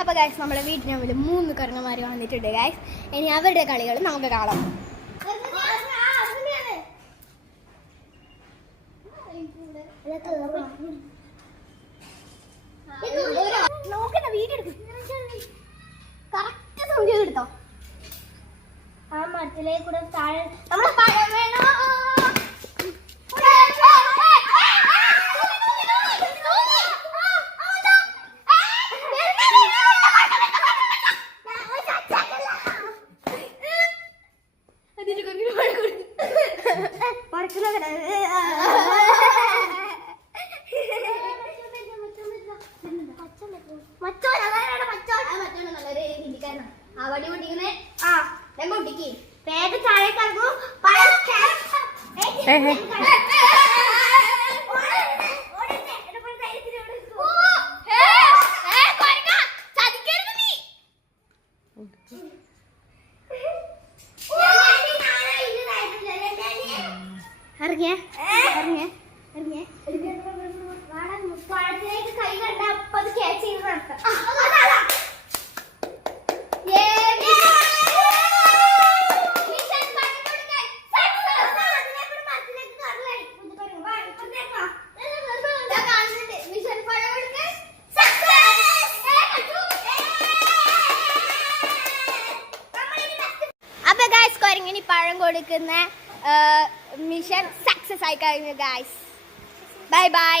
അപ്പോൾ ഗൈസ് നമ്മളെ വീട്ടിന് മുമ്പിൽ 3 കുരങ്ങന്മാർ വന്നിട്ടുണ്ട് ഗൈസ്. ഇനി അവരുടെ കളികൾ നമുക്ക് കാണാം. നോക്കണ്ട, വീഡിയോ കറക്റ്റ് സൗണ്ട് ചെയ്തെടുത്തോ. ആ മരത്തിലേക്ക് കൂടെ താഴെ നമ്മളെ പഴം വേണോ. ഇറങ്ങിയേ പഴത്തിലേക്ക് കൈ കണ്ട അപ്പൊ അത് ക്യാച്ച് ചെയ്ത് നടത്താം. അപ്പൊ ഗൈസ് കൊരങ്ങിനി പഴം കൊടുക്കുന്ന മിഷൻ സക്സസ് ആയി കഴിഞ്ഞു ഗൈസ്. Bye bye.